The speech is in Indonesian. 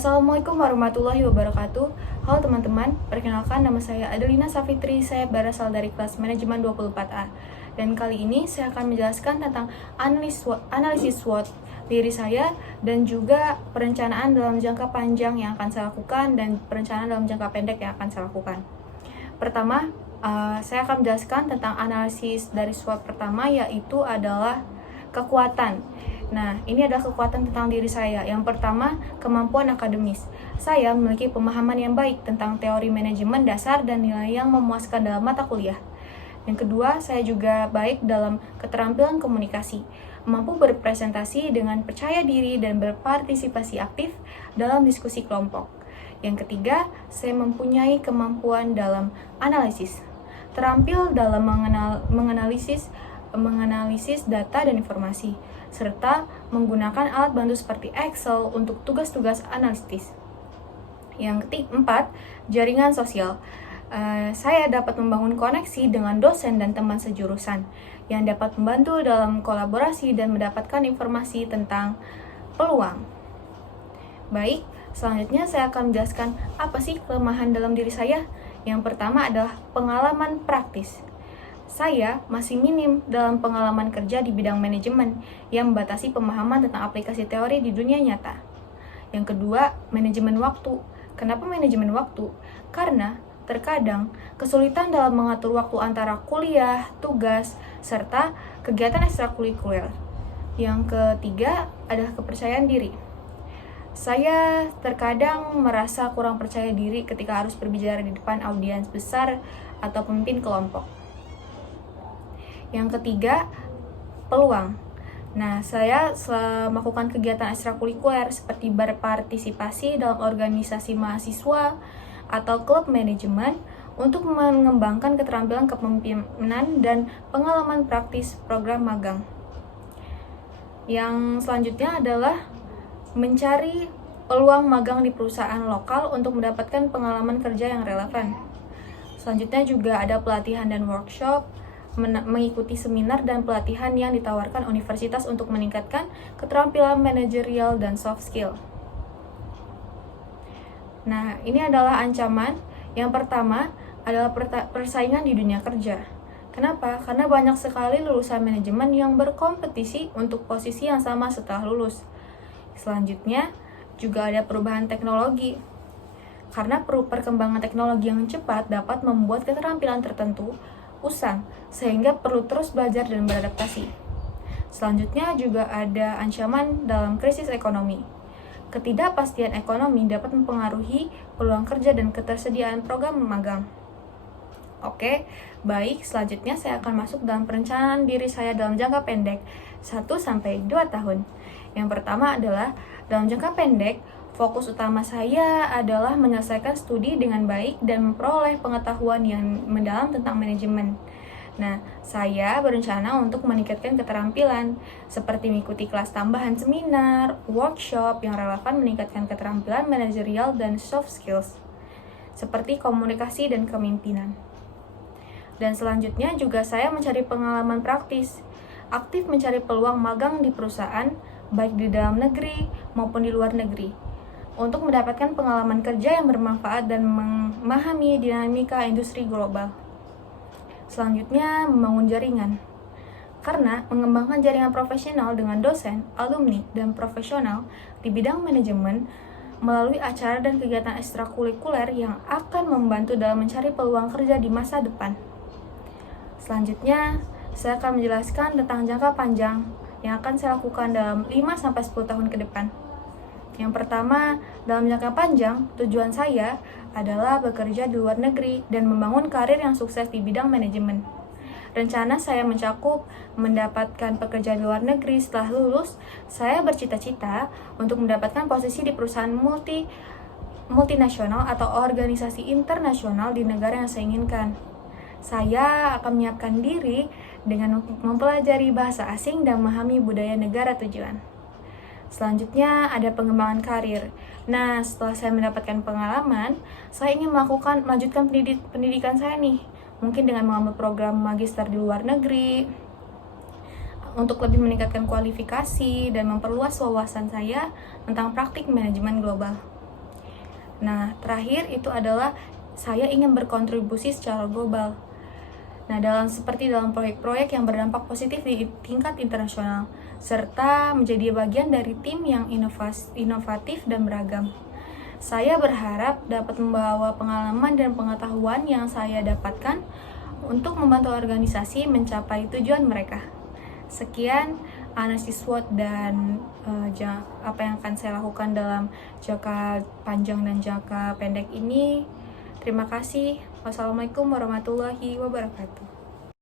Assalamualaikum warahmatullahi wabarakatuh. Halo teman-teman, perkenalkan nama saya Adelina Safitri, saya berasal dari kelas manajemen 24A. Dan kali ini saya akan menjelaskan tentang analisis SWOT diri saya dan juga perencanaan dalam jangka panjang yang akan saya lakukan dan perencanaan dalam jangka pendek yang akan saya lakukan. Pertama, saya akan menjelaskan tentang analisis dari SWOT pertama, yaitu adalah kekuatan. Nah, ini adalah kekuatan tentang diri saya. Yang pertama, kemampuan akademis. Saya memiliki pemahaman yang baik tentang teori manajemen dasar dan nilai yang memuaskan dalam mata kuliah. Yang kedua, saya juga baik dalam keterampilan komunikasi, mampu berpresentasi dengan percaya diri dan berpartisipasi aktif dalam diskusi kelompok. Yang ketiga, saya mempunyai kemampuan dalam analisis, terampil dalam menganalisis data dan informasi, serta menggunakan alat bantu seperti Excel untuk tugas-tugas analitis. Yang keempat, jaringan sosial. Saya dapat membangun koneksi dengan dosen dan teman sejurusan yang dapat membantu dalam kolaborasi dan mendapatkan informasi tentang peluang. Baik, selanjutnya saya akan menjelaskan apa sih kelemahan dalam diri saya. Yang pertama adalah pengalaman praktis. Saya masih minim dalam pengalaman kerja di bidang manajemen yang membatasi pemahaman tentang aplikasi teori di dunia nyata. Yang kedua, manajemen waktu. Kenapa manajemen waktu? Karena terkadang kesulitan dalam mengatur waktu antara kuliah, tugas, serta kegiatan ekstrakurikuler. Yang ketiga adalah kepercayaan diri. Saya terkadang merasa kurang percaya diri ketika harus berbicara di depan audiens besar atau pemimpin kelompok. Yang ketiga, peluang. Nah, saya melakukan kegiatan ekstrakurikuler seperti berpartisipasi dalam organisasi mahasiswa atau klub manajemen untuk mengembangkan keterampilan kepemimpinan dan pengalaman praktis program magang. Yang selanjutnya adalah mencari peluang magang di perusahaan lokal untuk mendapatkan pengalaman kerja yang relevan. Selanjutnya juga ada pelatihan dan workshop, mengikuti seminar dan pelatihan yang ditawarkan universitas untuk meningkatkan keterampilan manajerial dan soft skill. Nah, ini adalah ancaman. Yang pertama adalah persaingan di dunia kerja. Kenapa? Karena banyak sekali lulusan manajemen yang berkompetisi untuk posisi yang sama setelah lulus. Selanjutnya, juga ada perubahan teknologi. Karena perkembangan teknologi yang cepat dapat membuat keterampilan tertentu usang, sehingga perlu terus belajar dan beradaptasi. Selanjutnya juga ada ancaman dalam krisis ekonomi. Ketidakpastian ekonomi dapat mempengaruhi peluang kerja dan ketersediaan program magang. Oke, baik, selanjutnya saya akan masuk dalam perencanaan diri saya dalam jangka pendek 1-2 tahun. Yang pertama adalah dalam jangka pendek, fokus utama saya adalah menyelesaikan studi dengan baik dan memperoleh pengetahuan yang mendalam tentang manajemen. Nah, saya berencana untuk meningkatkan keterampilan, seperti mengikuti kelas tambahan seminar, workshop yang relevan meningkatkan keterampilan manajerial dan soft skills, seperti komunikasi dan kepemimpinan. Dan selanjutnya juga saya mencari pengalaman praktis, aktif mencari peluang magang di perusahaan, baik di dalam negeri maupun di luar negeri, untuk mendapatkan pengalaman kerja yang bermanfaat dan memahami dinamika industri global. Selanjutnya, membangun jaringan. Karena mengembangkan jaringan profesional dengan dosen, alumni, dan profesional di bidang manajemen melalui acara dan kegiatan ekstrakurikuler yang akan membantu dalam mencari peluang kerja di masa depan. Selanjutnya, saya akan menjelaskan tentang jangka panjang yang akan saya lakukan dalam 5-10 tahun ke depan. Yang pertama, dalam jangka panjang, tujuan saya adalah bekerja di luar negeri dan membangun karir yang sukses di bidang manajemen. Rencana saya mencakup mendapatkan pekerjaan di luar negeri setelah lulus. Saya bercita-cita untuk mendapatkan posisi di perusahaan multinasional atau organisasi internasional di negara yang saya inginkan. Saya akan menyiapkan diri dengan mempelajari bahasa asing dan memahami budaya negara tujuan. Selanjutnya ada pengembangan karir. Nah, setelah saya mendapatkan pengalaman, saya ingin melanjutkan pendidikan saya nih. Mungkin dengan mengambil program magister di luar negeri, untuk lebih meningkatkan kualifikasi dan memperluas wawasan saya tentang praktik manajemen global. Nah, terakhir itu adalah saya ingin berkontribusi secara global. Nah, seperti dalam proyek-proyek yang berdampak positif di tingkat internasional, serta menjadi bagian dari tim yang inovatif dan beragam. Saya berharap dapat membawa pengalaman dan pengetahuan yang saya dapatkan untuk membantu organisasi mencapai tujuan mereka. Sekian analisis SWOT dan apa yang akan saya lakukan dalam jangka panjang dan jangka pendek ini. Terima kasih. Wassalamualaikum warahmatullahi wabarakatuh.